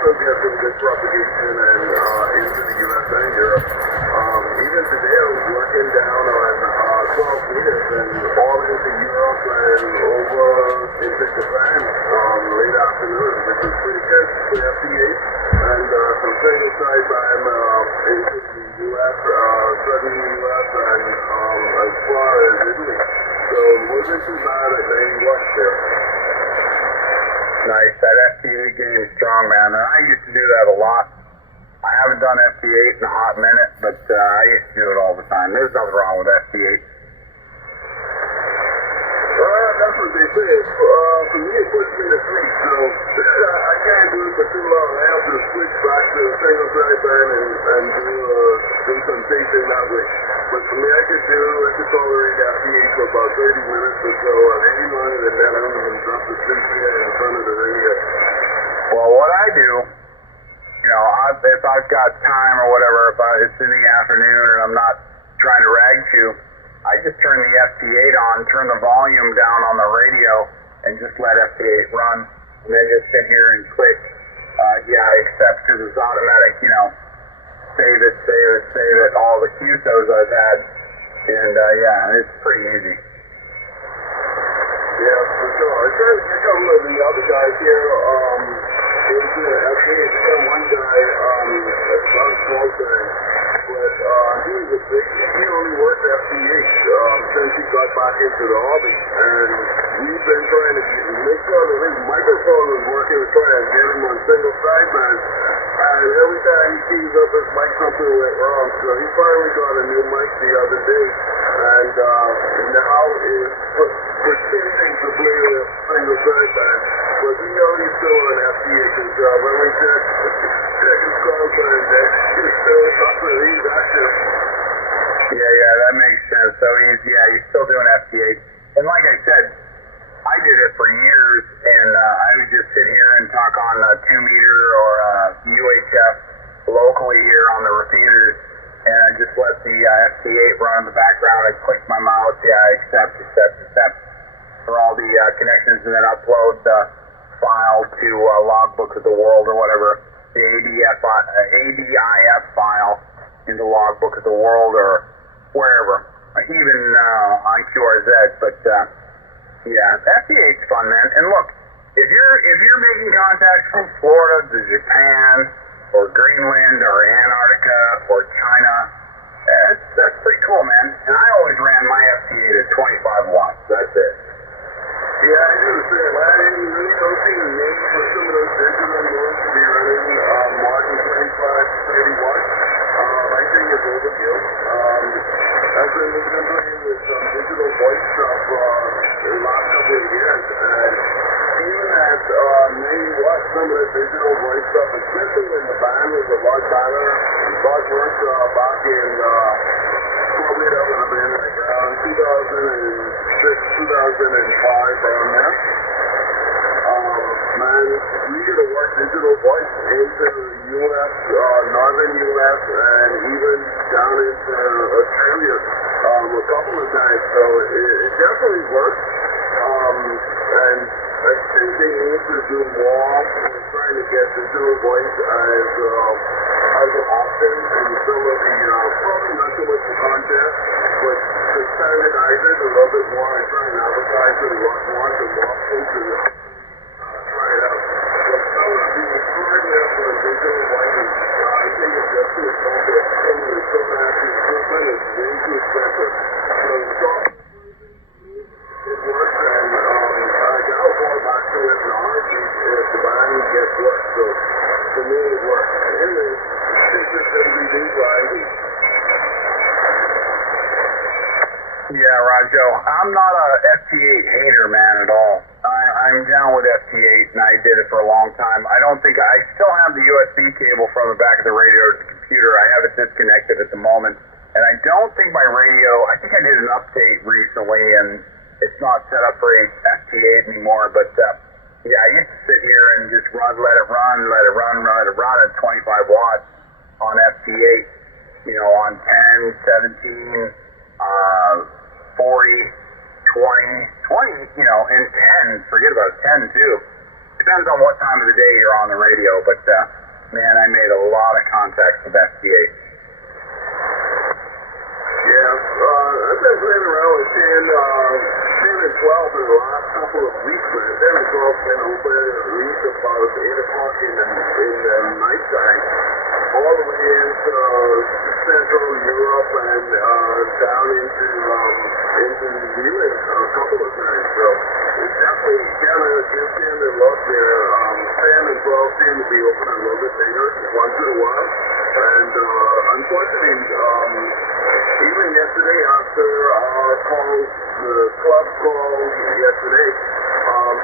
also get some good propagation and into the U.S. and Europe. Even today I was working down on 12 meters and all into Europe and over into Japan late afternoon, which is pretty good for FT8. And some single side time into the U.S., southern U.S. and as far as Italy. So it wasn't too bad at 90 watts there. Nice. That FT8 game is strong, man. And I used to do that a lot. I haven't done FT8 in a hot minute, but I used to do it all the time. There's nothing wrong with FT8. That's what they say. For me, it puts me to sleep, so I can't do it for too long. I have to switch back to a single side band and do some pacing that way. But for me, I could tolerate FT8 for about 30 minutes or so, and any longer than that, I'm going to drop the sleep here in front of the ring yet. Well, what I do, if I've got time or whatever, if it's in the afternoon and I'm not trying to rag chew, I just turn the FT8 on, turn the volume down on the radio, and just let FT8 run, and then just sit here and click, I accept, because it's automatic, save it, all the QSOs I've had, and it's pretty easy. Yeah, for sure. I tried to get a couple of the other guys here, into the FT8. I got one guy, that's about 12 guys. But he only worked FT8 since he got back into the hobby, and we've been trying to make sure that his microphone was working to try and get him on single sideband, and every time he keys up his mic something went wrong, so he finally got a new mic the other day, and now is pretending to play with single sideband, but we know he's still on FT8 job. Let me check his content there. He's still active. Yeah, that makes sense. So he's still doing FT8. And like I said, I did it for years, and I would just sit here and talk on 2 meter or UHF locally here on the repeaters, and I just let the FT8 run in the background. I click my mouse, accept for all the connections, and then upload the file to Logbook of the World or whatever, the ADIF file into Logbook of the World or wherever, even on QRZ. But FT8's fun, man. And look, if you're making contacts from Florida to Japan or Greenland or Antarctica or China, that's pretty cool, man. And I always ran my FT8 at 25 watts. That's it. Yeah, I do the same. I really don't see the need for some of those digital modes to be running more than 25 to 30 watts. I think it's overkill. I've been playing with some digital voice stuff the last couple of years, and even at 90 watts, some of the digital voice stuff, especially when the band was a lot better, got worse back in probably that would have been like around 2006, 2005 around there. Man, we could have worked digital voice into the U.S., northern U.S., and even down into Australia a couple of times. So it definitely works. And I think they need to do more in trying to get digital voice as an option in some of the, probably not so much the content, but to standardize it a little bit more and try and advertise it a lot more to more folks to try it out. But some of the hardware for the digital voice is, I think it's just too expensive. Some of the so-massive equipment is way too expensive. So it works, and I gotta fall back to it in a heartbeat if the band gets work. So for me, it works. Anyway, it's just MVD driving. Yeah, Rajo, I'm not a FT8 hater, man, at all. I'm down with FT8, and I did it for a long time. I still have the USB cable from the back of the radio to the computer. I have it disconnected at the moment, and I don't think my radio, I think I did an update recently, and it's not set up for FT8 anymore, but I used to sit here and just let it run at 25 watts on FT8, on 10, 17, 40, 20, and 10, forget about 10 too. depends on what time of the day you're on the radio, but man, I made a lot of contacts with FT8. Yeah, I've been playing around with 10 and 12 in the last couple of weeks, man. 10 and 12 been open at least about 8 o'clock in the night time, all the way into Central Europe and down into New Zealand a couple of times. So it's definitely kind of just in the look there. 10 and 12 seem to be open a little bit later, once in a while. And unfortunately, even yesterday after our calls, the club calls yesterday,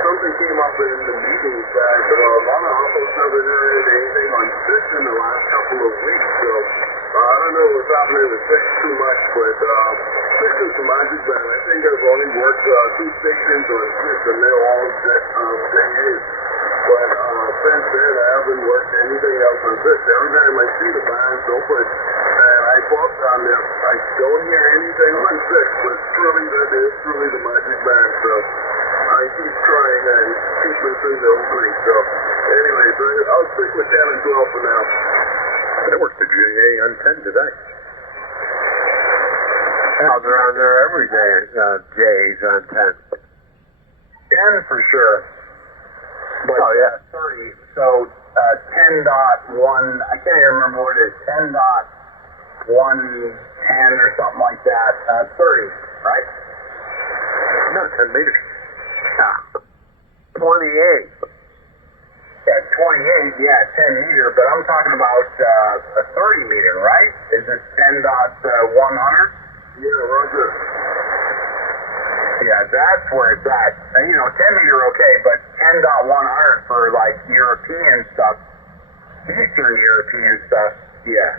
something came up in the meetings that a lot of office haven't heard anything on 6 in the last couple of weeks. So I don't know what's happening with 6 too much, but 6 is the magic band. I think I've only worked 2 stations on 6, and they're all days. But since then, I haven't worked anything else on 6. Every time I see the bands open, and I pop down there, I don't hear anything on 6, but that is truly the magic band. So I keep trying and keep listening to opening. So anyways, I'll stick with 10 and 12 for now. I worked the GA on 10 today. Oh, they're on there every day, J's on 10. 10 for sure. But, oh, yeah. 30. So 10.1, I can't even remember what it is, 10.110 or something like that. 30, right? No, 10 meters. Yeah. 28. Yeah, 28, yeah, 10 meter, but I'm talking about a 30 meter, right? Is it 10.100? Yeah, Roger. Yeah, that's where it's at. And, 10 meter okay, but 10.100 for like European stuff, Eastern European stuff, yeah.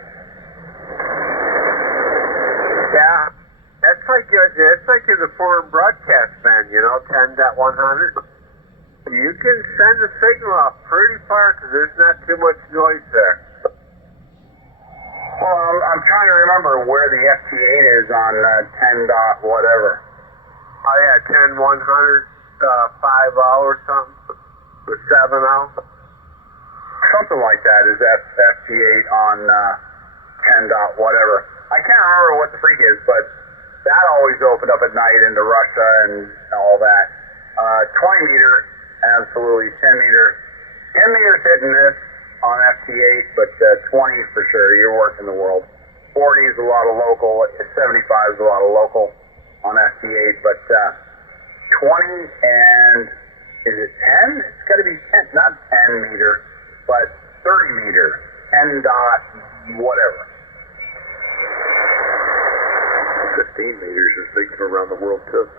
Yeah. That's like in the foreign broadcast band, 10.100. You can send the signal off pretty far because there's not too much noise there. Well, I'm trying to remember where the FT8 is on 10 dot whatever. Oh yeah, 10.100, 5 or something, or 7.0. Something like that is FT8 on 10 dot whatever. I can't remember what the freak is, but that always opened up at night into Russia and all that. 20 meter, absolutely. 10 meter. 10 meters hit and miss on FT8, but 20 for sure. You're working the world. 40 is a lot of local. 75 is a lot of local on FT8, but 20 and is it 10? It's got to be 10, not 10 meter, but 30 meter. 10 dot whatever. 15 meters is big from around the world, too.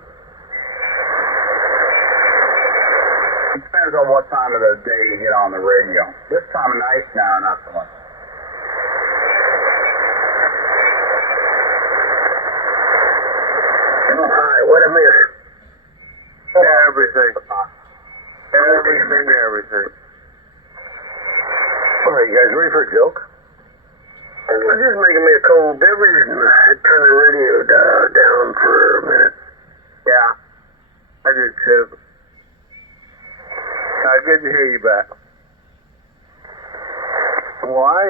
It depends on what time of the day you get on the radio. This time of night, no, not so much. All right, what a miss. Everything. Everything. All right, you guys ready for a joke? I'm just making me a cold beverage and I turn the radio down for a minute. Yeah, I did too. Good to hear you back. Why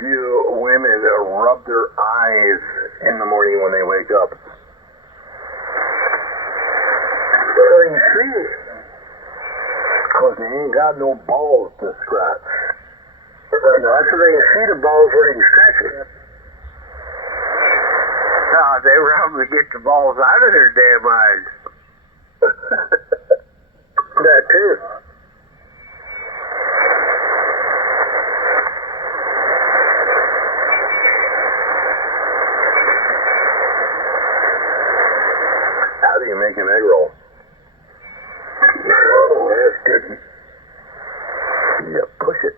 do women rub their eyes in the morning when they wake up? So they can see. Because they ain't got no balls to scratch. No, that's so they can see the balls where they can scratch it. No, they were able to get the balls out of their damn eyes. That too. How do you make an egg roll? Oh, that's good. You push it.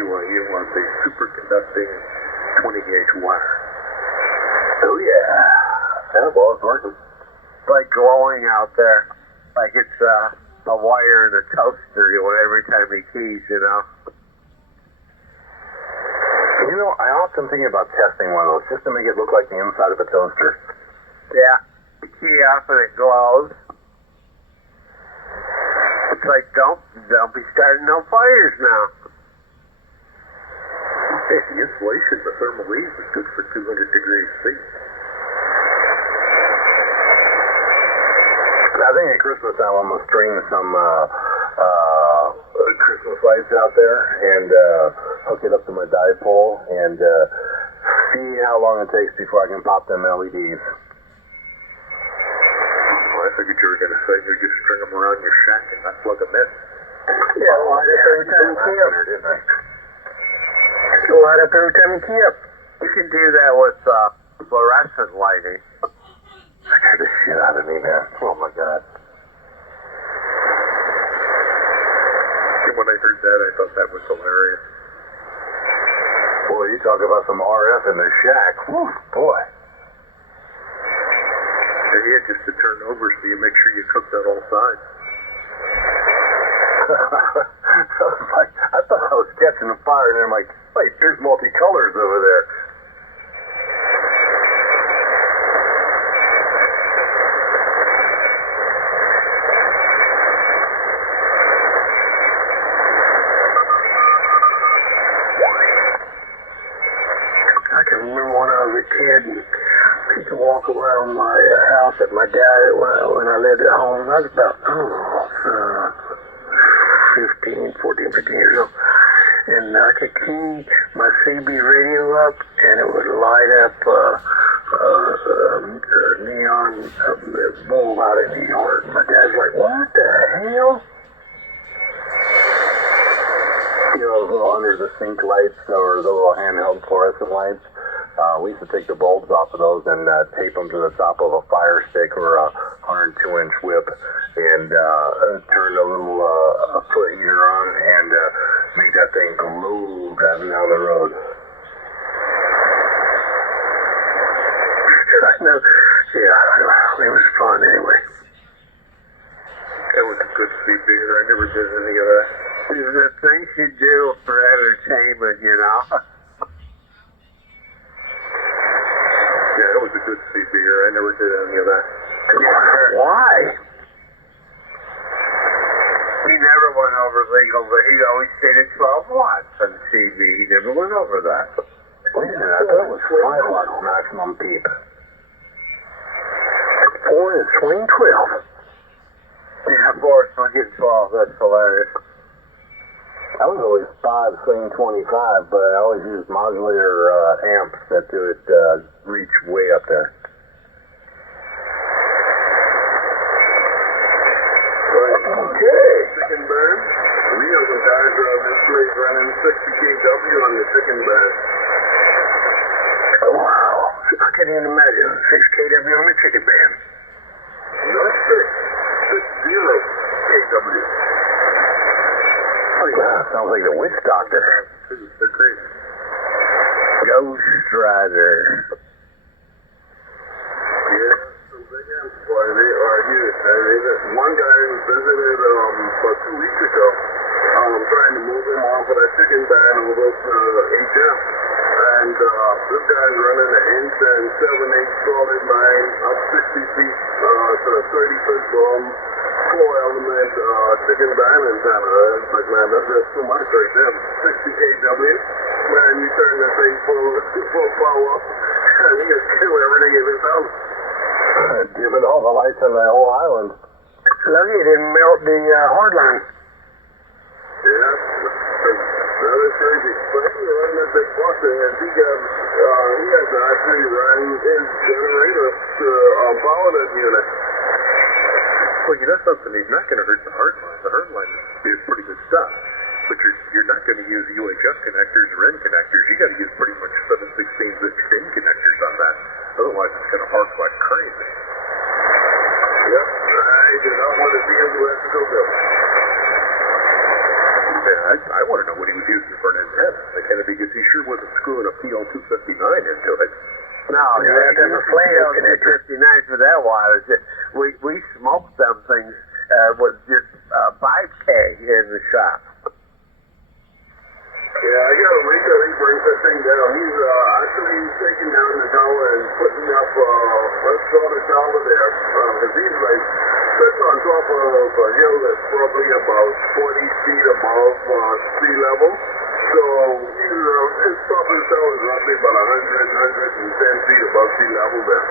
You want the superconducting 20-gauge wire. Oh yeah. That ball's working. It's like glowing out there. Like it's a wire in a toaster, every time he keys, You I often think about testing one of those just to make it look like the inside of a toaster. Yeah. The key up and it glows. It's like, don't be starting no fires now. Hey, the insulation, the thermal leaves is good for 200 degrees C. I think at Christmas time I'm going to string some Christmas lights out there and hook it up to my dipole and see how long it takes before I can pop them LEDs. Well, I figured you were going to say you just string them around your shack and not plug them in. Yeah, light up every time you key up. Light up every time you key up. You can do that with fluorescent lighting. Scared the shit out of me, man. Oh my God. And when I heard that, I thought that was hilarious. Boy, you talk about some RF in the shack. Whew, boy. And yeah, just to turn over so you make sure you cook that all sides. I thought I was catching a fire, and then I'm like, wait, there's multicolors over there. I can remember when I was a kid, and I used to walk around my house at my dad when I lived at home. I was about 15 years old. And I could key my CB radio up, and it would light up neon bulb out in the yard. My dad's like, what the hell? You know, those little under the sink lights or the little handheld fluorescent lights. We used to take the bulbs off of those and tape them to the top of a fire stick or a 102-inch whip and turn a little foot heater on and make that thing glow driving down the road. I know. Yeah, it was fun anyway. That was a good sea beer. I never did any of that. These are the things you do for entertainment, you know. Yeah, it was a good sea beer. I never did any of that. Why? He never went over legal, but he always stayed at 12 watts on TV. He never went over that. Wait a minute, I thought it was 5 watts maximum peak. 4 and swing 12. Yeah, boy, so I get 12. That's hilarious. I was always 5 swing 25, but I always used modulator amps that would reach way up there. Okay. Chicken burn. We have some guys displays running 60 kW on the chicken burn. Oh, wow. I can't even imagine 6 kW on the chicken band. Not 60 kW. Oh, yeah, sounds like the witch doctor. They're crazy. Ghost Rider. Yeah, some big amplifier they are here. One guy visited about 2 weeks ago, trying to move him off of that chicken band over to HF. And this guy's running an inch and 7/8 solid line up 60 feet to a 30-foot bomb, 4-element chicken band antenna. It's like, man, that's just too much right there. 60 kW. Man, you turn that thing full power and you just kill everything in this house. Give it all the lights on the whole island. Lucky it didn't melt the hard line. Yeah, that is crazy. But he was running that big box and he has to actually run his generator to power that unit. Well, you know something? He's not going to hurt the hard line. The hard line is pretty good stuff. But you're not going to use UHF connectors or N connectors. You got to use pretty much 7/16 DIN connectors on that. Otherwise, it's going to arc like crazy. Yep, I do not want to see him do electrical bill. Yeah, I want to know what he was using for an antenna, because he sure wasn't screwing a PL259 into it. No, You have to have a flame connector. 59 for that wire. We smoked them things with just 5K in the shop. Yeah, I got a week that he brings that thing down. He's actually taking down the tower and putting up a solar tower there. Because he's like sitting on top of a hill that's probably about 40 feet above sea level. So his top of the tower is roughly about 110 feet above sea level there.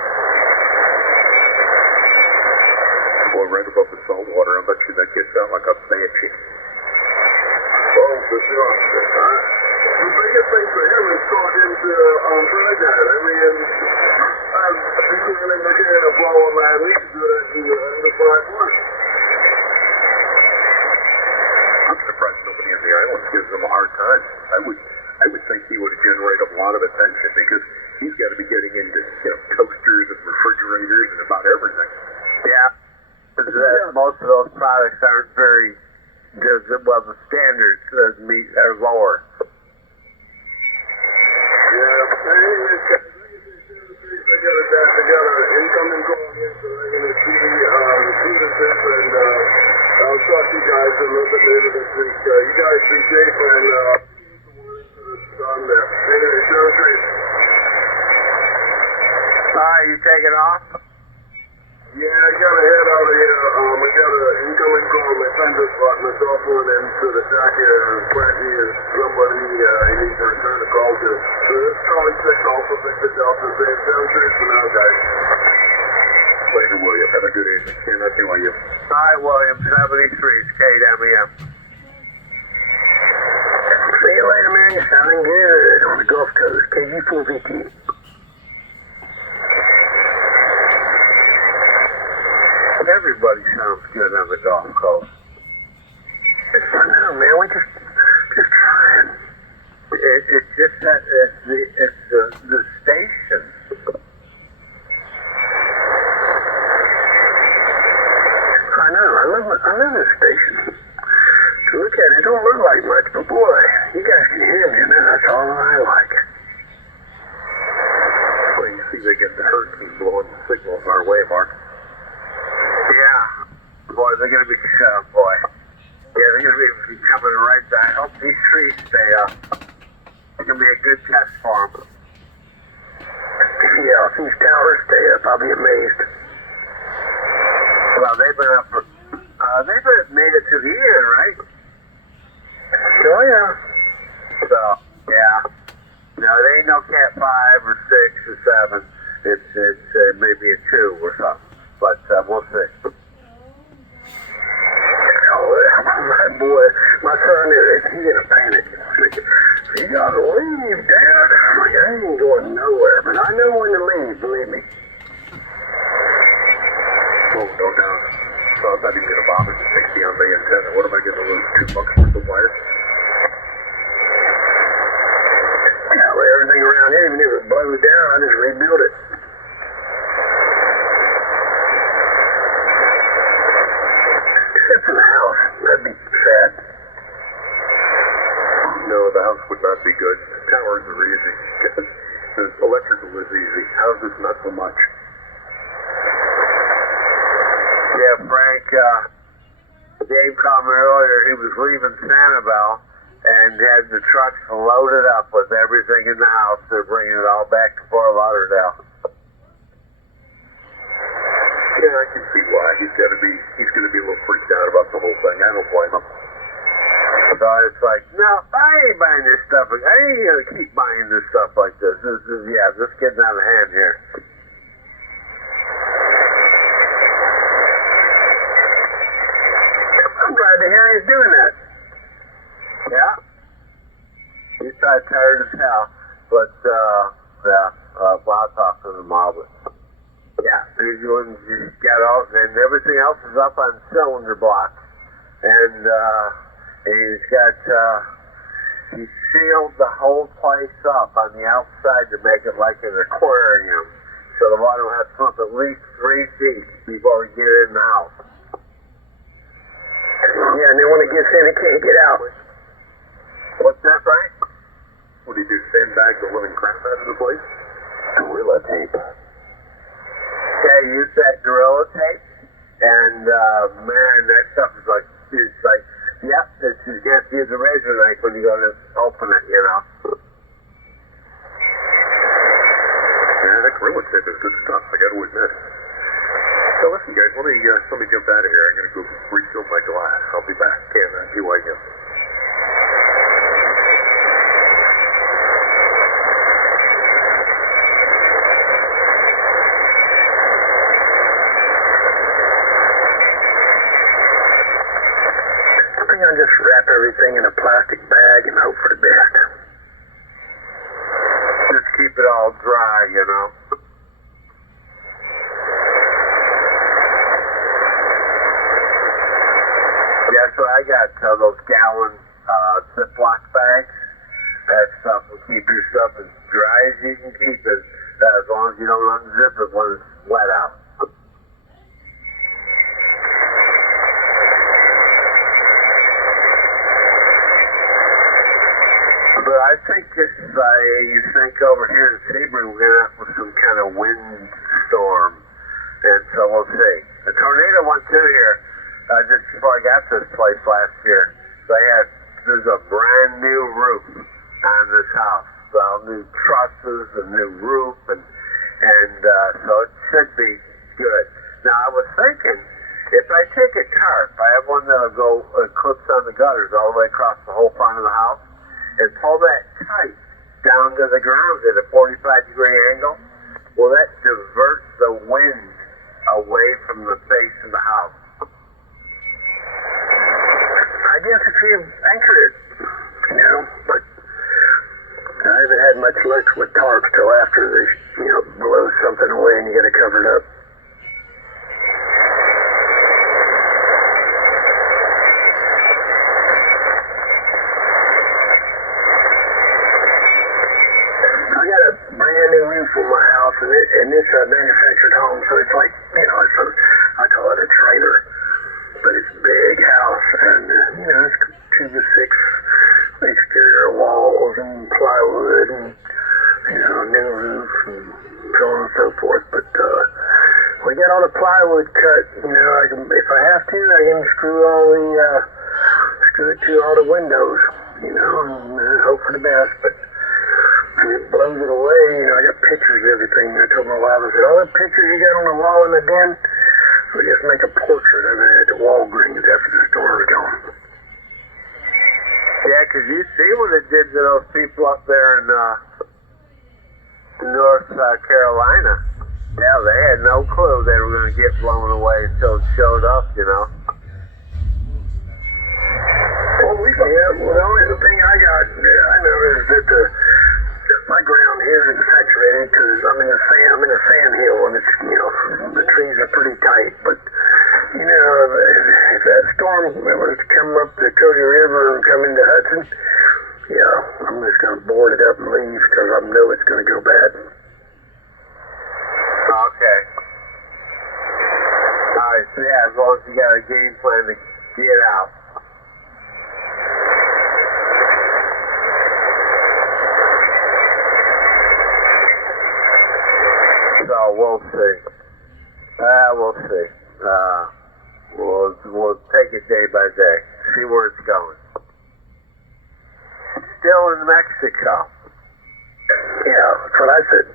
Boy, right above the salt water, I bet you that gets out like a banshee. Oh, for sure. The biggest thing for him is caught into Trinidad. I mean, he's really looking at a blow on my leads under 5 months. I'm surprised nobody on the island gives him a hard time. I would think he would generate a lot of attention because he's got to be getting into toasters and refrigerators and about everything. Yeah. Most of those products aren't very, well, the standards are lower. Yeah, I got an incoming call here, so I'm going to see the students and I'll talk to you guys a little bit later this week. You guys be safe and on there. Anyway, Sarah Street. Alright, you taking off? Yeah, I got to head out of here. I got an incoming call. My son just brought my cell phone into the shack here. Apparently, is somebody he needs to return a call to. So this is Charlie 6 also Victor Delta. Say 7 trees for now, guys. Later, William. Have a good evening. Can't nothing like you. Alright, William, 73 is KWM. See you later, man. You're sounding good on the Gulf Coast. KG4VT. Everybody sounds good on the Gulf Coast. I know, man. We just trying. It's just that it's the station. I know. I love this station. To look at it, don't look like much, but boy, you guys can hear me, and that's all I like. Well, you see they get the hurricane blowing the signals our way, Mark. Yeah. Boy, they're going to be, boy. Yeah, they're going to be coming right back. I hope these trees stay up. It's going to be a good test for them. Yeah, if these towers stay up, I'll be amazed. Well, they've been up for, they've made it to the end, right? Oh, yeah. So, yeah. No, it ain't no Cat 5 or 6 or 7. It's maybe a 2 or something. But we'll see. Oh, my boy, my son, he's in a panic. You gotta leave, Dad. I'm like, I ain't going nowhere, but I know when to leave, believe me. Oh, no doubt. So I'm not even going to bother to 60 on the antenna. What am I going to lose? $2 worth of wire? Yeah, well, everything around here, even if it blows down, I just rebuild it. Except for the house. That'd be sad. No, the house would not be good. The towers are easy. The electrical is easy. Houses, not so much. Yeah, Frank, Dave called me earlier. He was leaving Sanibel and had the trucks loaded up with everything in the house. They're bringing it all back to Fort Lauderdale. Yeah, I can see why. He's going to be a little freaked out about the whole thing. I don't blame him. So it's like, no, I ain't buying this stuff. I ain't going to keep buying this stuff like this. This getting out of hand here. I'm glad to hear he's doing that. Yeah. He's tired as hell. But, well, I'll talk to him tomorrow. But yeah, he's got all, and everything else is up on cylinder blocks. And, he's got, he sealed the whole place up on the outside to make it like an aquarium. So the water will have to pump at least 3 feet before we get in the house. Yeah, and then when it gets in, it can't get out. What's that, Frank? What do you do, sandbag the living crap out of the place? Gorilla tape. Yeah, use that Gorilla tape. And, man, that stuff is like, Yep, you can't use a razor knife when you go to open it, you know. Yeah, that Gorilla Tape is good stuff, I gotta admit. So listen, guys, let me jump out of here. I'm gonna go refill my glass. I'll be back. Can BYU. I just wrap everything in a plastic bag and hope for the best. Just keep it all dry, you know. Yeah, so I got those gallon Ziploc bags. That stuff will keep your stuff as dry as you can keep it, as long as you don't unzip it when it's wet out. But I think you think over here in Sebring, we're going to have some kind of windstorm. And so we'll see. A tornado went through here just before I got to this place last year. There's a brand new roof on this house. New trusses, a new roof, and so it should be good. Now I was thinking, if I take a tarp, I have one that'll go clips on the gutters all the way across the whole front of the house, and pull that tight down to the ground at a 45-degree angle, well, that diverts the wind away from the face of the house. I guess if you anchor it, you know, but I haven't had much luck with tarps till after they, blow something away and you get it covered up. For my house, and it's a manufactured home, so it's like, I call it a trailer, but it's a big house, and, it's 2 to 6 exterior walls and plywood and, new roof and so on and so forth, but, we get all the plywood cut, I can, if I have to, I can screw it to all the windows, and hope for the best, but and it blows it away, I got pictures of everything. I told my wife, I said, all the pictures you got on the wall in the den, we just make a portrait of it at the Walgreens after the store is gone. Yeah, because you see what it did to those people up there in North Carolina. Yeah, they had no clue they were going to get blown away until it showed up, Well, the only thing I know is that my ground here is saturated because I'm in a sand hill and it's, the trees are pretty tight. But, if that storm was to come up the Cody River and come into Hudson, I'm just going to board it up and leave because I know it's going to go bad. Okay. All right, so as long as you got a game plan to get out. So we'll see. We'll see. We'll take it day by day. See where it's going. Still in Mexico. Yeah, that's what I said.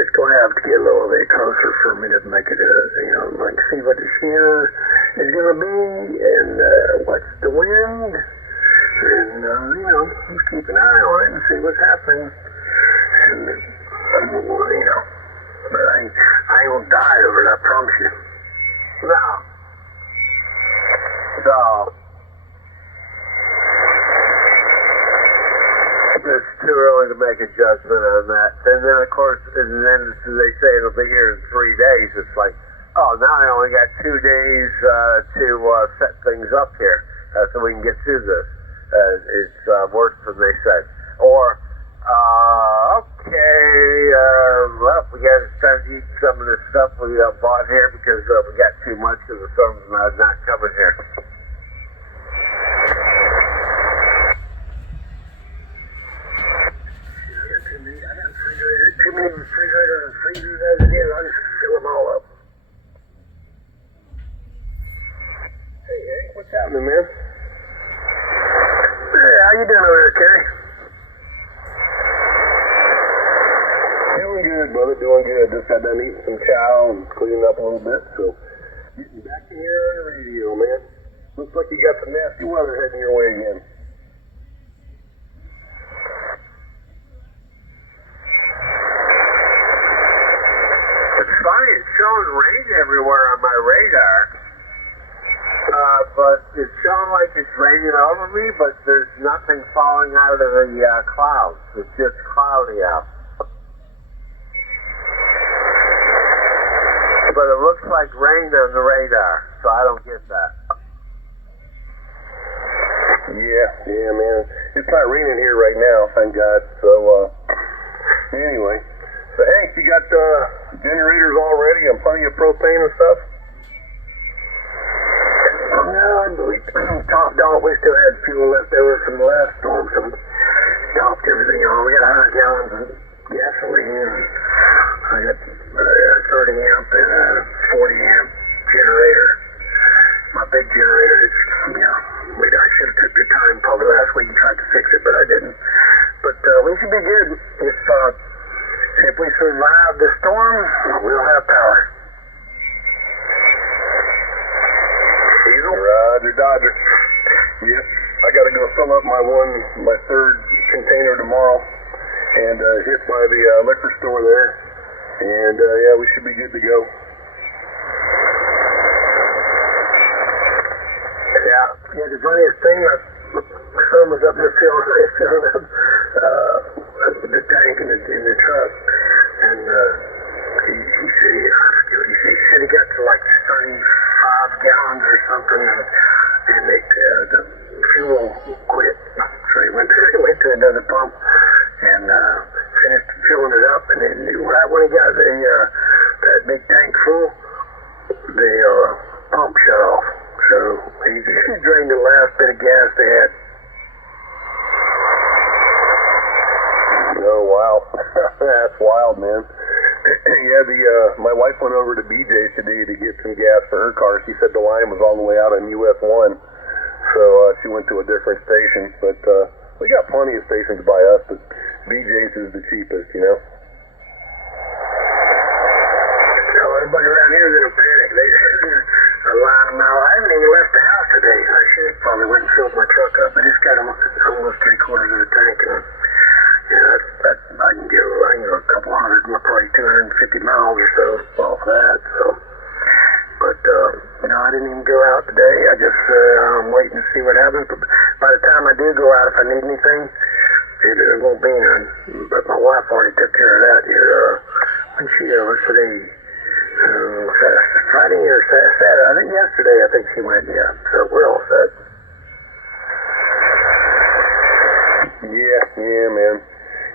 It's going to have to get a little bit closer for me to make it see what the shear is going to be and what's the wind. And, just keep an eye on it and see what's happening. And, but I ain't gonna die over it, I promise you. No. So, it's too early to make a judgment on that. And then, of course, they say it'll be here in 3 days. It's like, oh, now I only got 2 days to set things up here so we can get through this. It's worse than they said. Or, well, we got to start eating some of this stuff we bought here because we got too much because the storm's not coming here. I got too many refrigerators and freezers as it is. I just fill them all up. Hey, Hank, what's happening, man? you doing over there, Kerry? Doing good, brother, doing good. Just got done eating some chow and cleaning up a little bit, so getting back to here on the radio, man. Looks like you got some nasty weather heading your way again. It's funny, it's showing rain everywhere on my radar. But it's showing like it's raining over me, but there's nothing falling out of the clouds. It's just cloudy out. But it looks like rain on the radar, so I don't get that. Yeah, man. It's not raining here right now, thank God. So, anyway. So, Hank, you got generators all ready and plenty of propane and stuff? No, we topped off. We still had fuel left over from the last storm, so we topped everything off. We got 100 gallons of gasoline, and I got a 30 amp and a 40 amp generator. My big generator, it's, I should have took the time probably last week and tried to fix it, but I didn't. But we should be good. If we survive the storm, we'll have power. Roger, Dodger. Yes, I got to go fill up my third container tomorrow and hit by the liquor store there. And, yeah, we should be good to go. Yeah, the funniest thing, my son was up there filling up the tank in the truck, and he said he got to like 35 gallons or something, and the fuel quit. So he went to another pump and finished filling it up, and then right when he got that big tank full, the pump shut off. So he drained the last bit of gas they had. Oh, wow. That's wild, man. Yeah, my wife went over to BJ's today to get some gas for her car. She said the line was all the way out on US 1. So she went to a different station. But we got plenty of stations by us, but BJ's is the cheapest, you know. So everybody around here is in a panic. They're a line a mile. I haven't even left the house today. I should have probably went and filled my truck up. I just got almost 3/4 of the tank. And, I can go a couple hundred, probably 250 miles or so off that. So, but I didn't even go out today. I just I'm waiting to see what happens. But by the time I do go out, if I need anything, it won't be none. But my wife already took care of that here. When she was today, Friday or Saturday. I think yesterday. I think she went. Yeah. So we're all set. Yeah, man.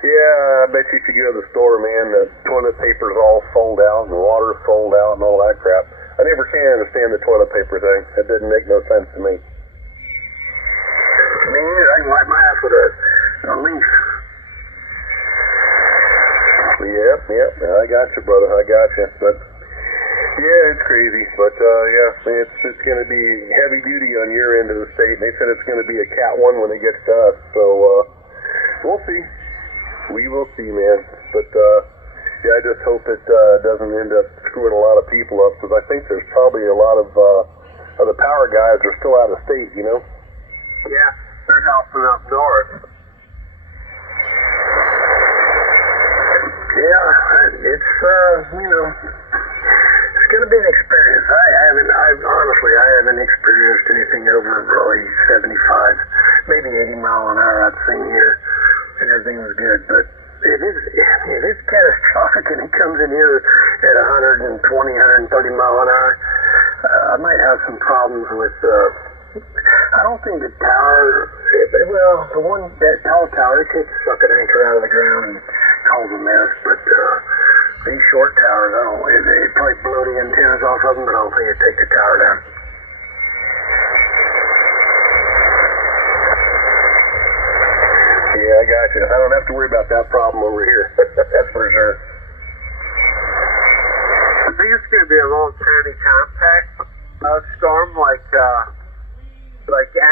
Yeah, I bet you if you go to the store, man, the toilet paper's all sold out and the water's sold out and all that crap. I never can understand the toilet paper thing. That didn't make no sense to me. Me either. I can wipe my ass with a leaf. Yep. I got you, brother. I got you. But yeah, it's crazy. But yeah, it's going to be heavy duty on your end of the state. And they said it's going to be a Cat 1 when it gets to us. So we'll see. We will see, man. But yeah, I just hope it doesn't end up screwing a lot of people up, because I think there's probably a lot of the power guys are still out of state, you know? Yeah, they're helping up north. Yeah, it's it's going to be an experience. I haven't experienced anything over probably 75, maybe 80 mile an hour I've seen here, and everything was good. But if it's catastrophic and it comes in here at 120, 130 mile an hour, I might have some problems with. I don't think the tower. That tall tower, it takes a sucker anchor out of the ground and cause a mess. But these short towers, they probably blow the antennas off of them, but I don't think it'd take the tower down. Yeah, I got you. I don't have to worry about that problem over here. That's for sure. I think it's going to be a little tiny compact storm like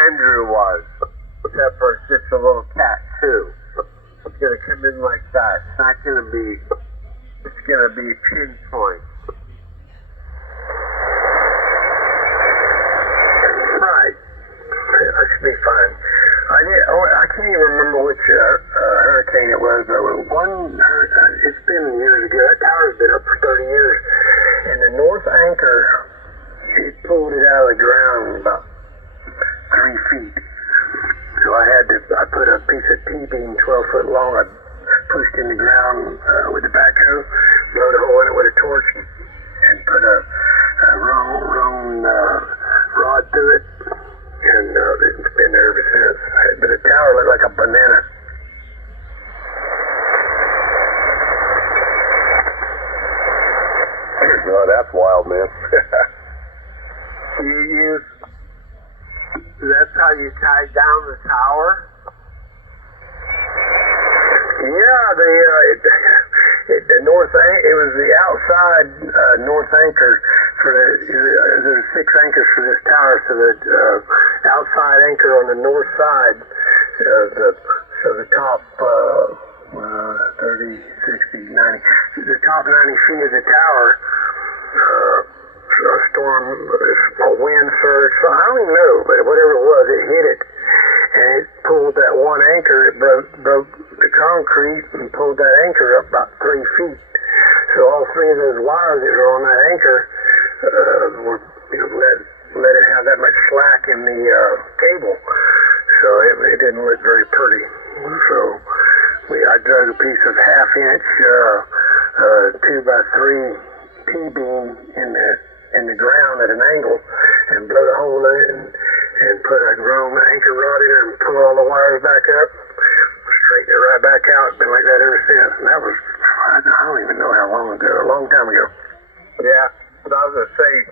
Andrew was. except for it's just a little cat too. It's gonna come in like that. It's not gonna be. It's gonna be pinpoint. Right. That should be fine. I can't even remember which hurricane it was, but it's been years ago. That tower's been up for 30 years, and the north anchor, it pulled it out of the ground about 3 feet. So I put a piece of T-beam 12 foot long, I pushed in the ground with the backhoe, blowed a hole in it with a torch, and put a roan rod through it, and it's been there ever since. But the tower looked like a banana. Oh, that's wild, man. That's how you tie down the tower? Yeah, the north anchor, it was the outside north anchor for there's 6 anchors for this tower, so the outside anchor on the north side, the top 30, 60, 90, the top 90 feet of the tower, a storm, a wind surge, so I don't even know, but whatever it was, it hit it, and it pulled that one anchor, it broke the concrete and pulled that anchor up about 3 feet. So all 3 of those wires that were on that anchor were, let it have that much slack in the cable. So it didn't look very pretty. So I dug a piece of 1/2 inch 2x3 T-beam in the ground at an angle and blowed a hole in it and put a Rome anchor rod in it and pull all the wires back up, straighten it right back out. It's been like that ever since. And that was, I don't even know how long ago, a long time ago. Yeah, but I was gonna say,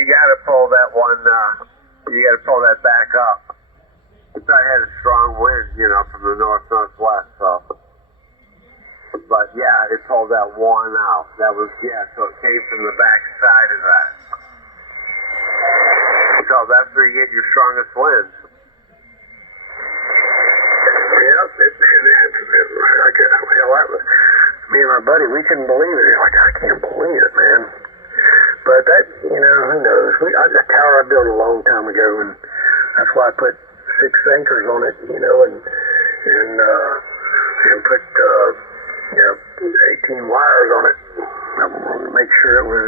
you gotta pull that one, you gotta pull that back up. I had a strong wind, from the northwest, so. But yeah, it pulled that one out. That was, so it came from the back side of that. So that's where you get your strongest winds. Yep, me and my buddy, we couldn't believe it. Like, I can't believe it, man. But that, who knows? The tower I built a long time ago, and that's why I put 6 anchors on it, and put 18 wires on it. I wanted to make sure it was,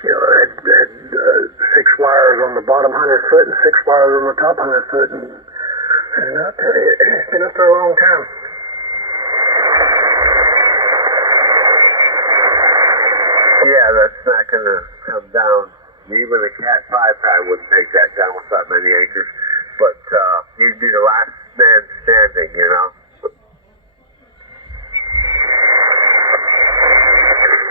it had 6 wires on the bottom 100 foot and 6 wires on the top 100 foot, and I'll tell you, it's been up there a long time. Yeah, that's not going to come down. Even a Cat 5 probably wouldn't take that down with that many acres. But you'd be the last man standing,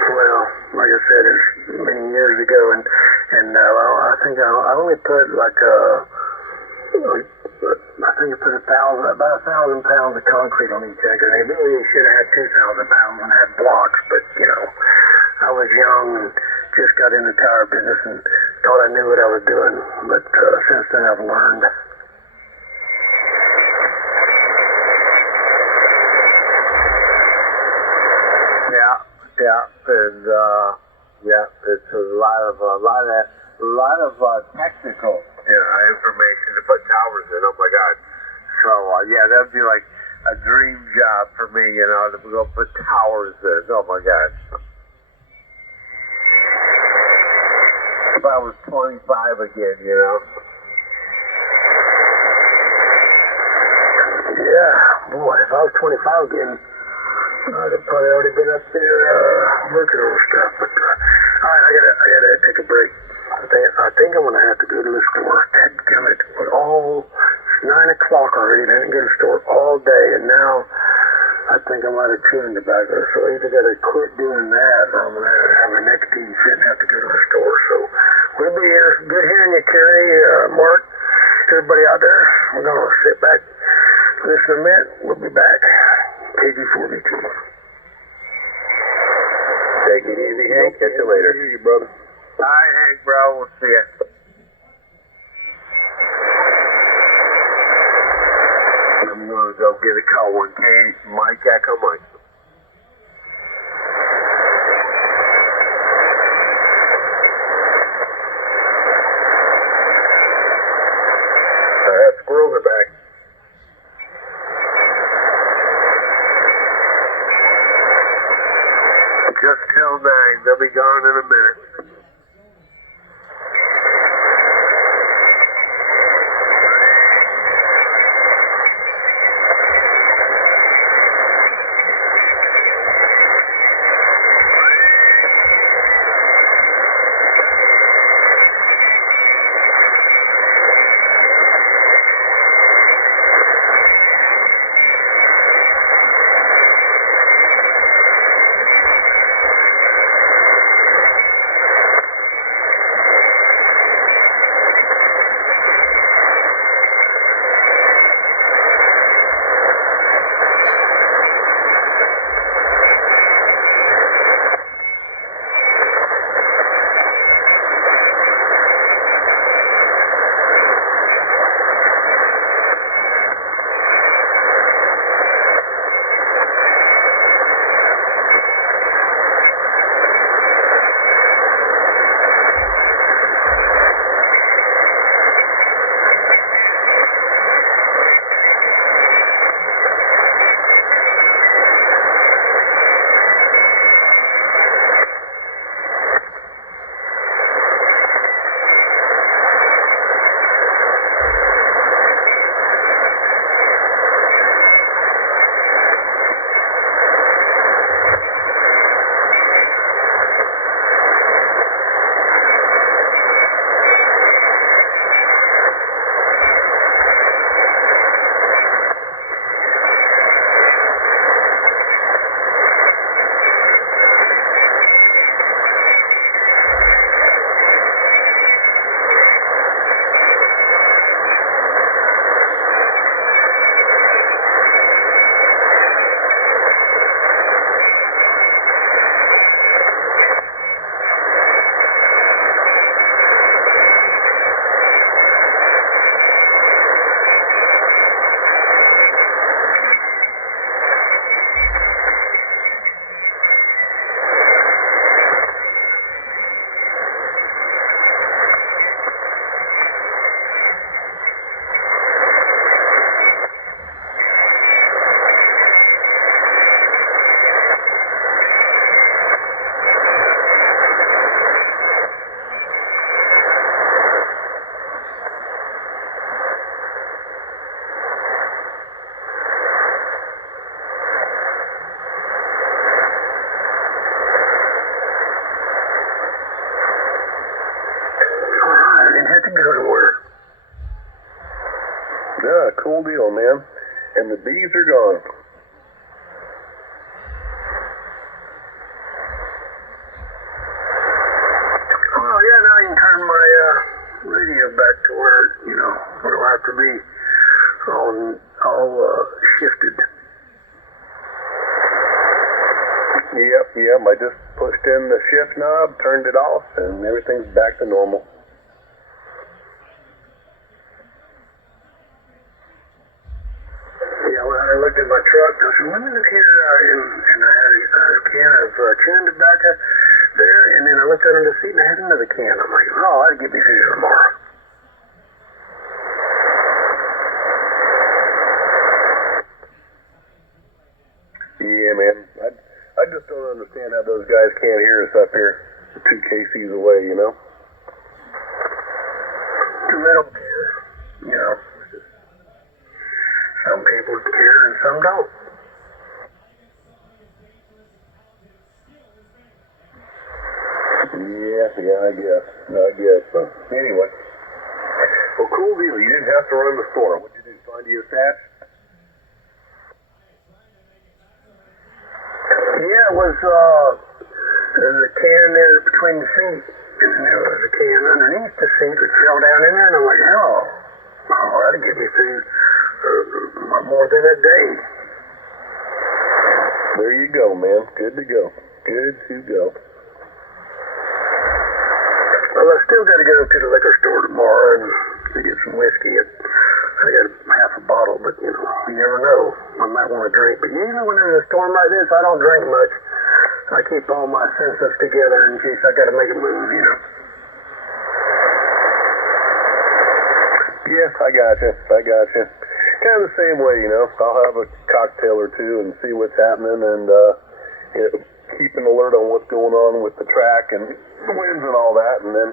Well, like I said, it's many years ago, and I think I only put about 1,000 pounds of concrete on each acre. They really should have had 2,000 pounds and had blocks, but I was young and just got in the tower business and thought I knew what I was doing, but since then I've learned. Yeah, and it's a lot of technical information to put towers in. Oh my God! So that'd be like a dream job for me, to go put towers in. Oh my God! If I was 25 again, Yeah, boy, if I was 25 again, I'd have probably already been up there working on stuff. But all right, I gotta take a break. I think I'm gonna have to go to the store. Dadgummit, it's 9 o'clock already, and I didn't go to the store all day, and now I think I might have chewing tobacco. So I either gotta quit doing that, or I'm gonna have a neck teeth fit and have to go to the store. So we'll be here. Good hearing you, Kerry, Mark, everybody out there. We're gonna sit back, listen a minute. We'll be back. KG42. Take it easy, Hank. Catch you later. Hear you, brother. All right, Hank, bro. We'll see you. give a call 1K, Mike, Echo Mike. Squirrels are back. Just till 9. They'll be gone in a minute. Yeah, cool deal, man. And the bees are gone. Oh, yeah, now you can turn my radio back to where, where it'll have to be all shifted. Yep. I just pushed in the shift knob, turned it off, and everything's back to normal. Yeah, when I looked at my truck, I said, let me look here, and I had a can of chewing tobacco there, and then I looked under the seat and I had another can. I'm like, oh, that'll get me through tomorrow. Yeah, man. I just don't understand how those guys can't hear us up here 2 KCs away, They don't care, Some people care and some don't. Yeah, I guess. But anyway. Well, cool deal. You didn't have to run the store. What'd you do? Find you a stash? Yeah, it was, there's a can there between the seats, and then there was a can underneath the seat that fell down in there, and I'm like, that'll get me through more than a day. There you go, man. Good to go. Well, I still got to go to the liquor store tomorrow and to get some whiskey at I got half a bottle, but you know, you never know. I might want to drink. But usually when there's a storm like this, I don't drink much. I keep all my senses together in case I got to make a move, you know. Yeah, I gotcha. Kind of the same way, you know. I'll have a cocktail or two and see what's happening, and you know, keep an alert on what's going on with the track and the winds and all that, and then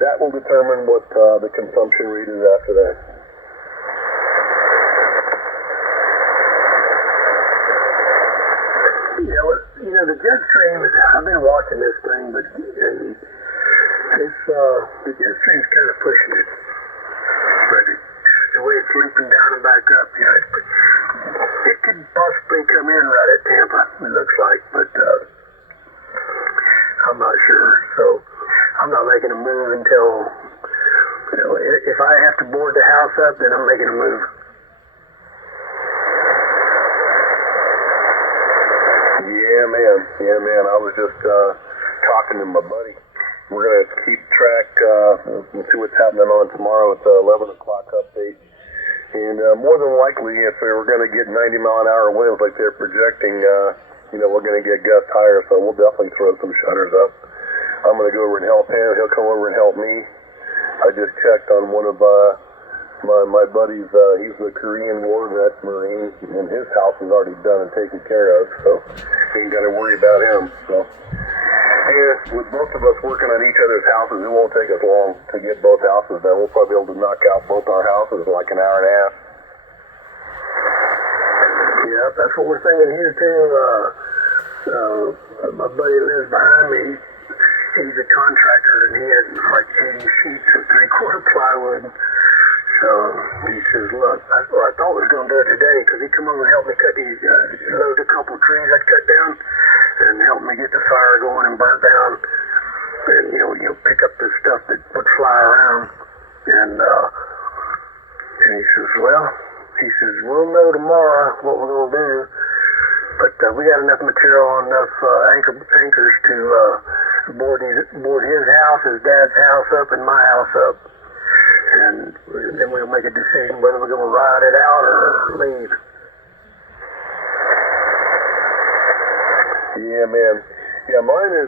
that will determine what the consumption rate is after that. Yeah, well, you know, the jet stream, I've been watching this thing, but and it's, the jet stream's kind of pushing it. But the way it's looping down and back up, you know, it could possibly come in right at Tampa, it looks like, but I'm not sure. So I'm not making a move until, you know, if I have to board the house up, then I'm making a move. Yeah, man. I was just talking to my buddy. We're going to keep track and see what's happening on tomorrow. It's 11 o'clock update. And more than likely, if we were going to get 90-mile-an-hour winds like they're projecting, you know, we're going to get gust higher, so we'll definitely throw some shutters up. I'm going to go over and help him. He'll come over and help me. I just checked on one of my buddies. He's the Korean War vet Marine, and his house is already done and taken care of, so ain't got to worry about him. So, yeah, with both of us working on each other's houses, it won't take us long to get both houses done. We'll probably be able to knock out both our houses in like an hour and a half. Yeah, that's what we're thinking here too. My buddy lives behind me. He's a contractor, and he had like 80 sheets of 3/4 plywood. So he says, look, I thought we was going to do it today, because he come over and helped me cut these, load a couple of trees I'd cut down, and help me get the fire going and burnt down, and you know, pick up the stuff that would fly around. And he says, we'll know tomorrow what we're going to do, but we got enough material, enough anchors to board his house, his dad's house up, and my house up. And then we'll make a decision whether we're going to ride it out or leave. Yeah, man. Yeah, mine are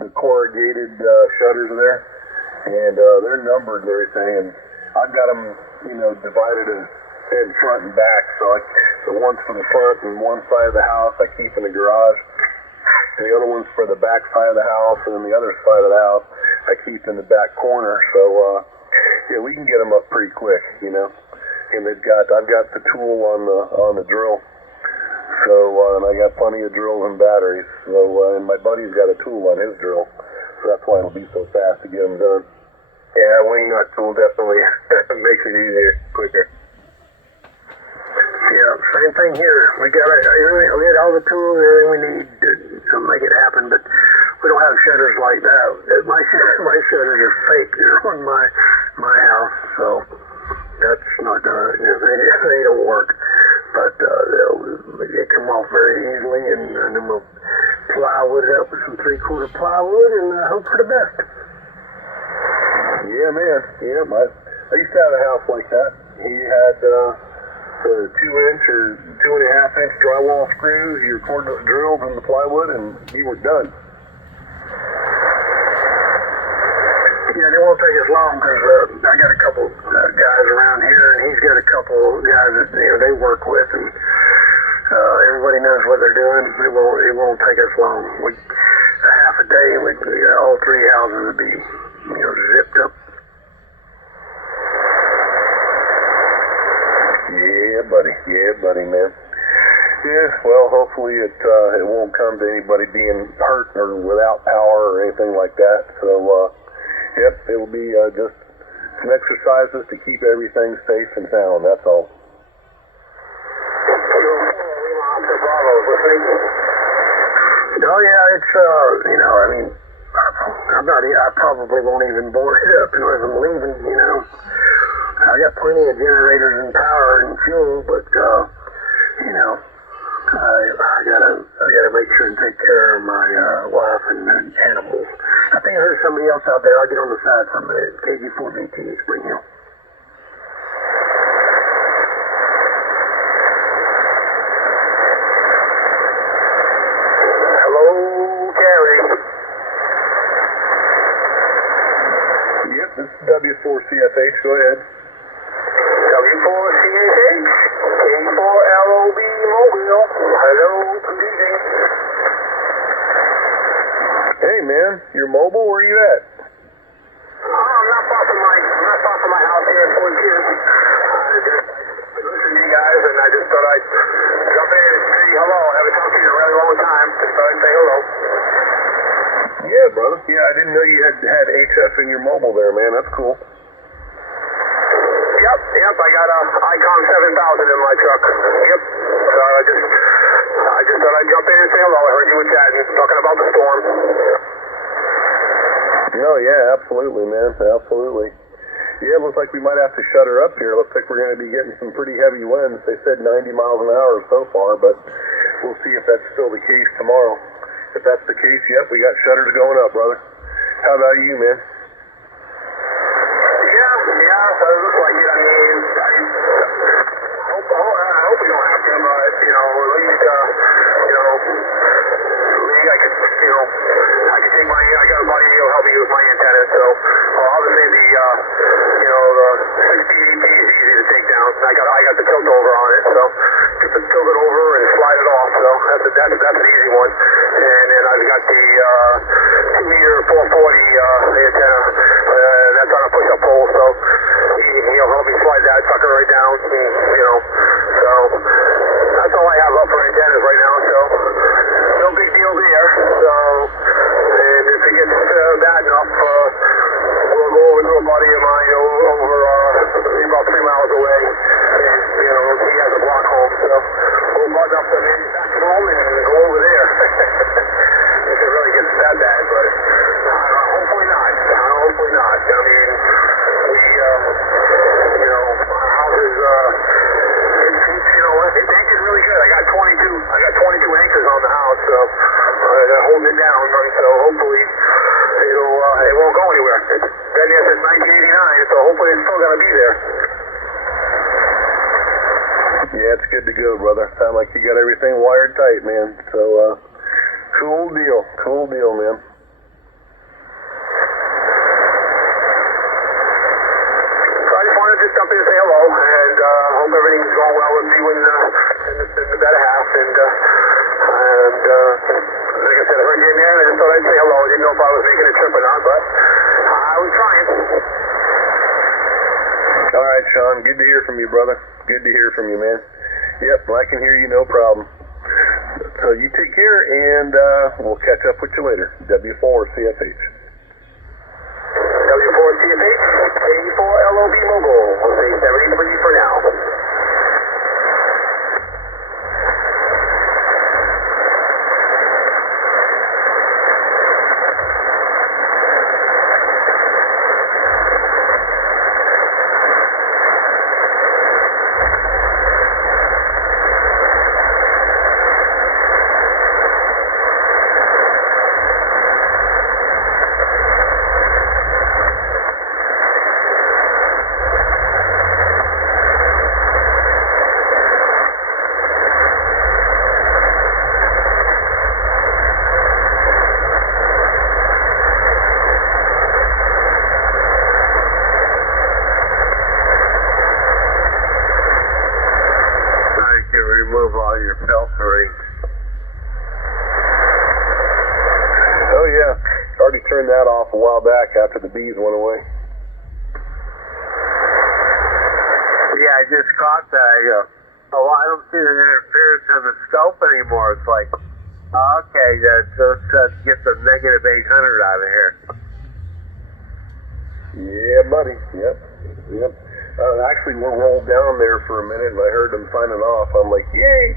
the corrugated shutters there, and they're numbered and everything. And I've got them, you know, divided in front and back. So one's for the front and one side of the house I keep in the garage, and the other one's for the back side of the house, and then the other side of the house I keep in the back corner. So yeah, we can get them up pretty quick, you know. And I've got the tool on the drill. So and I got plenty of drills and batteries. So and my buddy's got a tool on his drill, so that's why it'll be so fast to get them done. Yeah, wing nut tool definitely makes it easier, quicker. Yeah, same thing here. We got all the tools, everything we need to make it happen, but we don't have shutters like that. My shutters are fake. They're on my house, so that's not gonna. You know, they don't work. But they come off very easily, and then we'll plywood it up with some 3/4 plywood and hope for the best. Yeah, man. Yeah, I used to have a house like that. He had 2-inch or 2.5-inch drywall screws. You drilled in the plywood, and you were done. Yeah, it won't take us long, because I got a couple guys around here, and he's got a couple guys that they work with, and everybody knows what they're doing. It won't take us long. A half a day, and all 3 houses would be zipped up. Yeah, buddy, man. Yeah, well, hopefully it won't come to anybody being hurt or without power or anything like that. So. Yep, it will be just some exercises to keep everything safe and sound, that's all. Oh yeah, it's I mean, I probably won't even board it up unless I'm leaving. I got plenty of generators and power and fuel, but I gotta make sure and take care of my wife and animals. I think I heard somebody else out there. I'll get on the side for a minute. KG4BT, Spring Hill. This is W4CFH. Go ahead. W4CHH, K4LOB Mobile. Hello, good evening. Hey, man, you're mobile? Where are you at? I'm not far from my house here in Fort Pierce. Just listening to you guys, and I just thought I'd jump in and say hello. I haven't talked to you in a really long time. Just thought I'd say hello. Yeah, brother. Yeah, I didn't know you had HF in your mobile there, man. That's cool. Yep, I got a Icon 7000 in my truck. Yep. So I just thought I'd jump in and say hello. I heard you were chatting, talking about the storm. No, yeah, absolutely, man. Absolutely. Yeah, it looks like we might have to shut her up here. Looks like we're going to be getting some pretty heavy winds. They said 90 miles an hour so far, but we'll see if that's still the case tomorrow. If that's the case, yep, we got shutters going up, brother. How about you, man? Yeah, so it looks like it. I mean, I hope we don't have to, but, at least, Lee, I could take I got a buddy who'll help me with my antenna, so obviously the 60 is easy to take down. I got the tilt over on it, so just tilt it over and slide it off, so that's an easy one. And then I've got the 2-meter 440 antenna, that's on a push-up pole, so he'll help me slide that sucker right down, so that's all I have up for antennas right now, so no big deal there. So, and if it gets bad enough, we'll go over to a buddy of mine over about 3 miles away, and he has a block home, so we'll button up the manufacturing home and go over there. If it really gets that bad, but hopefully not. Hopefully not. I mean, our house is it's anchored really good. I got 22 anchors on the house, so holding it down. So hopefully it won't go anywhere. It's been there since 1989, so hopefully it's still gonna be there. Yeah, it's good to go, brother. Sound like you got everything wired tight, man. So, cool deal, man. So I just wanted to jump in and say hello, and hope everything's going well with you and the better half. And like I said, I heard you in there, and I just thought I'd say hello. I didn't know if I was making a trip or not, but I was trying. All right, Sean. Good to hear from you, brother. Good to hear from you, man. Yep, I can hear you, no problem. So you take care, and we'll catch up with you later. W4CFH. W4CFH, K4LOB Mobile. We'll say 73 for now. Remove all your filtering. Oh, yeah. Already turned that off a while back after the bees went away. Yeah, I just caught that. I go, oh, I don't see the interference in the scope anymore. It's like, okay, let's get the negative 800 out of here. Yeah, buddy. Yep. Actually, we're rolled down there for a minute, and I heard them signing off. I'm like, yay!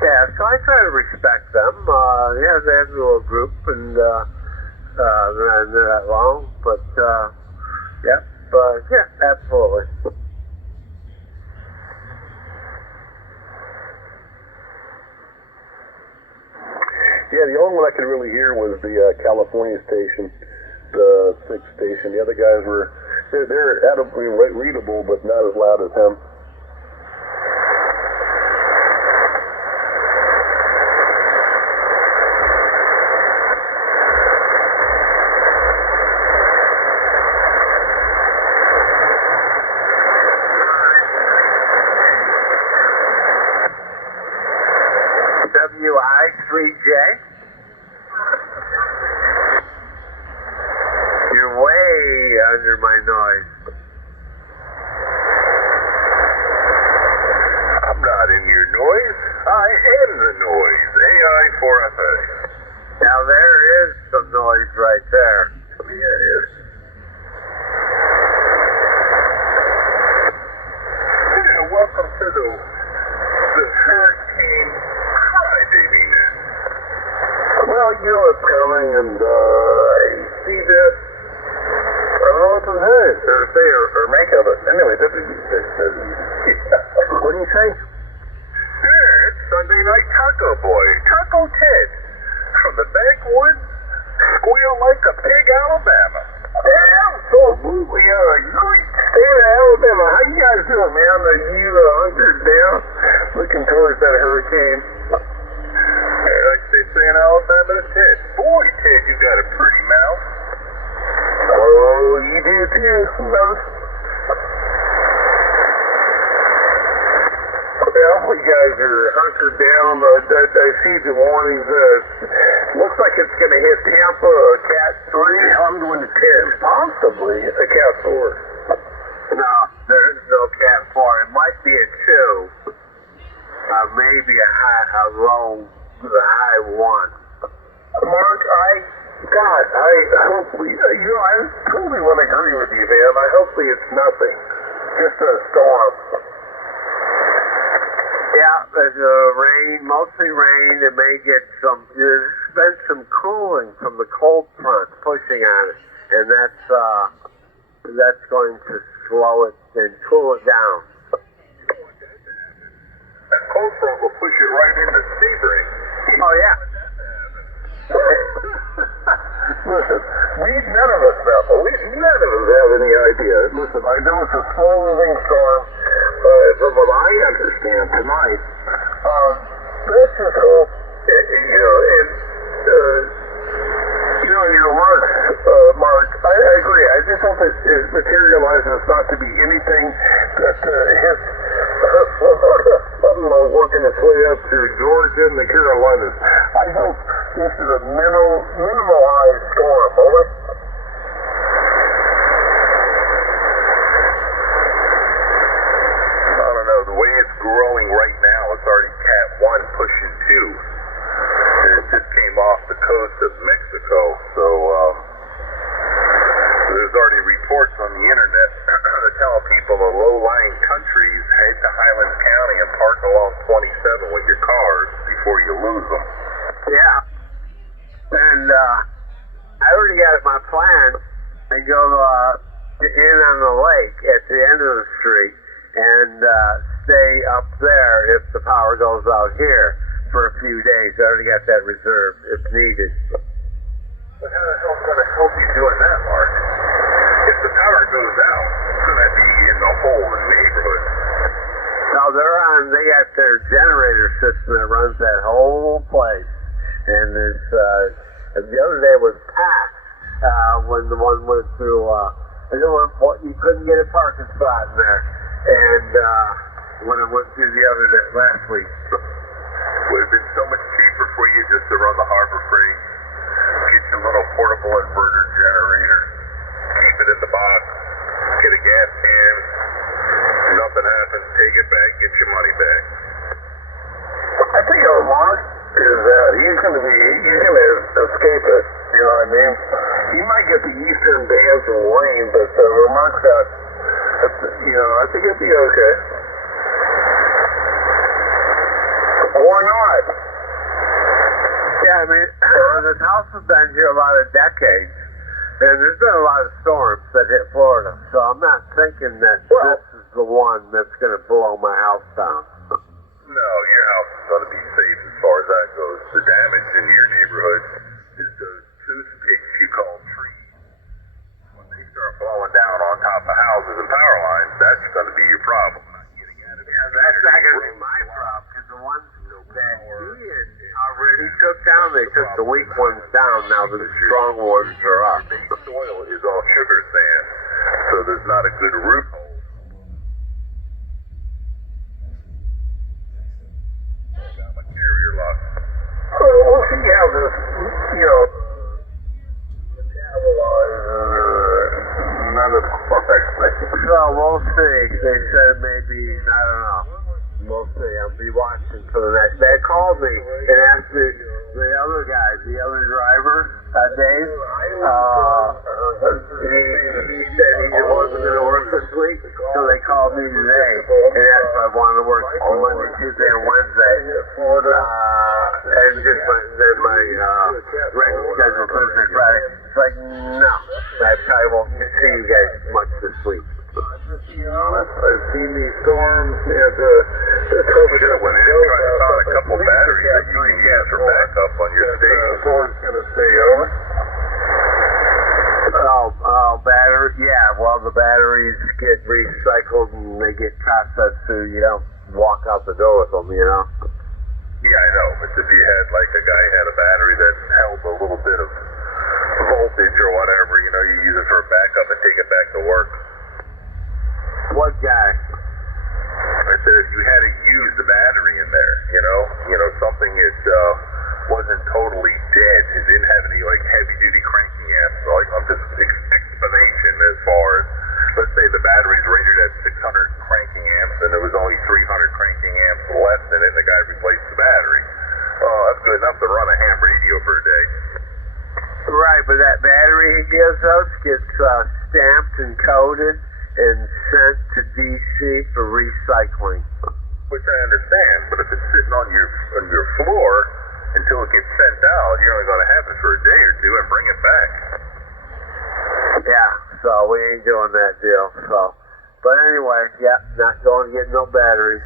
Yeah, so I try to respect them. They have a little group, and they're not that long, but yeah, absolutely. Yeah, the only one I could really hear was the California station, the 6th station. The other guys they're audibly readable, but not as loud as him. is some noise right there. Yeah, it is. Yeah, welcome to the Hurricane Crybaby Net. Well, you know it's coming, and I see this. I don't know what to say, or make of it. Anyway, what do you say? Yeah, it's Sunday Night Taco Boy, Taco Ted, from the backwoods, squeal like a pig, Alabama. Absolutely, great state of Alabama. How you guys doing, man? Are you hunkered down, looking towards that hurricane? Like they say in Alabama to Ted. Boy, Ted, you got a pretty mouth. Oh, you do too, brother. Well, you guys are hunkered down. I see the warnings. Looks like it's going to hit Tampa, Cat 3. I'm going to 10. Possibly a Cat 4. No, there is no Cat 4. It might be a 2. Maybe a low, a high 1. Mark, hopefully, I totally want to agree with you, man. Hopefully it's nothing. Just a storm. Yeah, there's rain, mostly rain. It may get there's been some cooling from the cold front pushing on it, and that's going to slow it and cool it down. That cold front will push it right into Sebring. Oh, yeah. Listen, none of us have any idea. Listen, I know it's a slow-moving storm, from what I understand tonight. Let's just hope, your remarks, Mark, I agree. I just hope it materializes not to be anything that hits working its way up through Georgia and the Carolinas. I hope this is a minimalized storm, over. I don't know. The way it's growing right now, it's already Cat 1 pushing 2. And it just came off the coast of Mexico. So there's already reports on the internet that tell people the low-lying countries head to Highlands County and park along 27 with your cars before you lose them. Yeah. And I already got my plan to go in on the lake at the end of the street and stay up there if the power goes out here for a few days. I already got that reserved if needed. But how the hell's going to help you doing that, Mark? If the power goes out, it's going to be in the whole neighborhood. No, they got their generator system that runs that whole place. And the other day was packed when the one went through, you couldn't get a parking spot in there. And when it went through the other day, last week. Would have been so much cheaper for you just to run the Harbor Freight, get your little portable inverter generator, keep it in the box, get a gas can, nothing happens, take it back, get your money back. I think Mark is he's going to escape it. You know what I mean? He might get the eastern bands of rain, but Mark's got, I think it'll be okay. Or not. Yeah, I mean, this house has been here a lot of decades, and there's been a lot of storms that hit Florida, so I'm not thinking that this is the one that's going to blow my house down. No, your house is going to be safe as far as that goes. The damage in your neighborhood is those toothpicks you call trees. When they start blowing down on top of houses and power lines, that's going to be your problem. Not getting out of it. Yeah, that's not going to be my problem, because the ones that Ian already took down, they took the weak ones down, now the strong ones are up. The soil is all sugar sand, so there's not a good root hole. Carrier lock. We'll see how this, metabolize none of the correct things. So we'll see. They said maybe, I don't know. We'll see. I'll be watching for the next. They called me and asked me, the other guy, the other driver, I Dave, he said he wasn't going to work this week, so they called me today and asked if I wanted to work Monday, Tuesday, and Wednesday. And just then my regular schedule Thursday, Friday. It's like, no, I probably won't see you guys much this week. I've seen these storms and Should have went in and tried to find a couple batteries that you can use for backup on your station. The storm's going to stay over. Battery, yeah, well, the batteries get recycled and they get processed so you don't walk out the door with them, you know? Yeah, I know, but if you had, like, a guy had a battery that held a little bit of voltage or whatever, you know, you use it for a backup and take it back to work. What guy? I said if you had to use the battery in there, you know, something that wasn't totally dead, it didn't have any, like, heavy-duty cranking amps, so, like, I'm just explanation as far as, let's say the battery's rated at 600 cranking amps and there was only 300 cranking amps left in it and the guy replaced the battery. Oh, that's good enough to run a ham radio for a day. Right, but that battery he gives us gets stamped and coded and sent to DC for recycling. Which I understand, but if it's sitting on your floor until it gets sent out, you're only going to have it for a day or two and bring it back. Yeah, so we ain't doing that deal. So, but anyway, yeah, not going to get no batteries.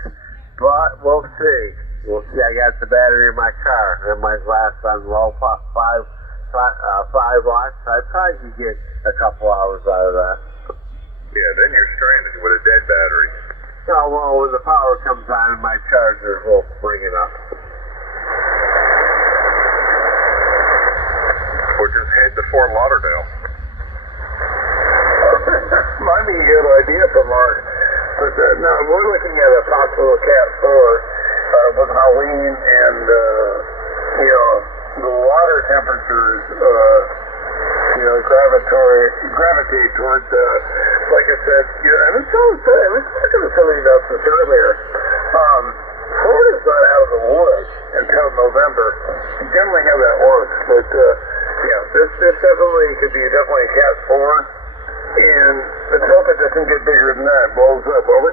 But we'll see. We'll see. I got the battery in my car. It might last on low 5 watts. I probably could get a couple hours out of that. Yeah, then you're stranded with a dead battery. Oh, well, when the power comes on in my charger, we'll bring it up. Or just head to Fort Lauderdale. Might be a good idea for Mark. But no, we're looking at a possible Cat 4 with Halloween and, the water temperatures, gravitate towards, like I said, and it's always good. I was talking to somebody about this earlier. Florida's not out of the woods until November. You generally have that work, but this definitely could be definitely a Cat 4. And let's hope it doesn't get bigger than that. It blows up, over.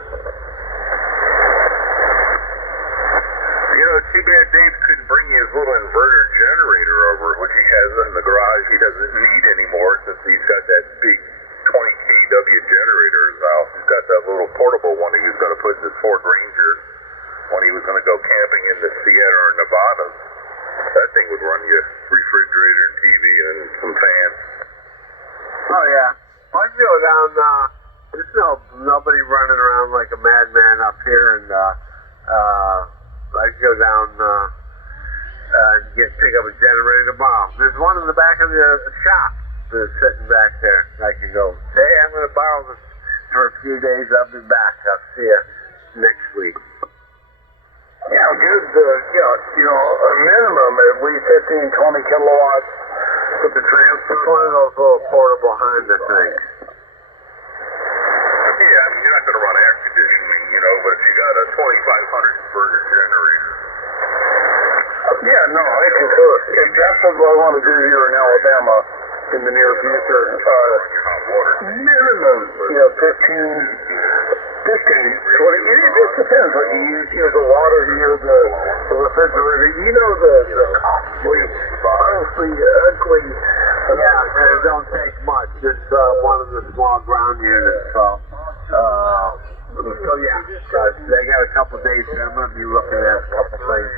Too bad Dave couldn't bring his little inverter generator over, which he has in the garage. He doesn't need anymore since he's got that big 20 kW generator in his house. He's got that little portable one he was going to put in his Ford Ranger when he was going to go camping in the Sierra or Nevada. That thing would run you refrigerator and TV and some fans. Oh, yeah. I go down, there's nobody running around like a madman up here, and I can go down and pick up a generator tomorrow. There's one in the back of the shop that's sitting back there. I can go, hey, I'm going to borrow this for a few days. I'll be back. I'll see you next week. Yeah, good. A minimum at least 15, 20 kilowatts with the transfer. It's one of those little portable Honda things. Yeah, I mean, you're not going to run air conditioning, but if you got a 2,500 inverter generator. Yeah, no, I can do it. If that's what I want to do here in Alabama in the near future. Hot water. Minimum, 15. 20. It just depends what you use. The water, the refrigerator. The costly, honestly ugly. Yeah, and it don't take much. It's one of the small ground units. So yeah, they got a couple days here. I'm going to be looking at a couple things.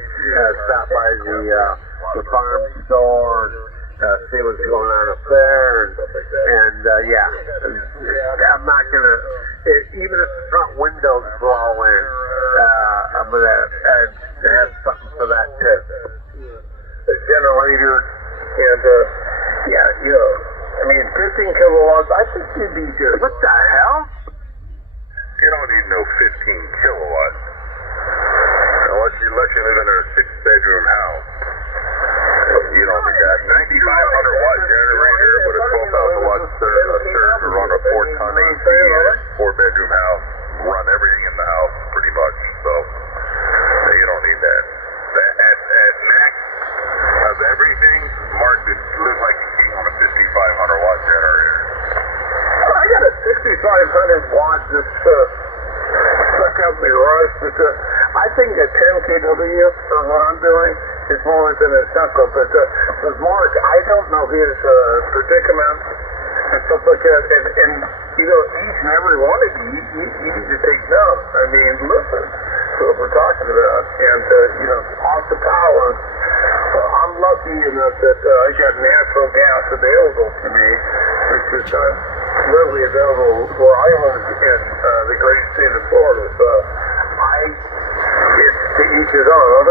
Stop by the farm store, see what's going on up there, and I'm not going to, even if the front windows blow in, I'm going to have something for that too. A generator, and 15 kilowatts, I think you'd be good. What the hell? You don't need no 15 kilowatts. Unless you live in a 6-bedroom house. You don't need that. 9,500 watt generator with a 12,000 watt surge to run a 4-ton AC in a 4-bedroom house. Run everything in the house pretty much. So you don't need that. At max of everything, Mark would live like a king not just suck up my rush, but I think that 10 kW for what I'm doing is more than essential. But with Mark, I don't know his predicament and stuff like that. And you know, each and every one of you need to take note. I mean, listen to what we're talking about. And, you know, off the power, I'm lucky enough that I got natural gas available to me, which is readily available where I live in the great state of Florida. So it's to each his own.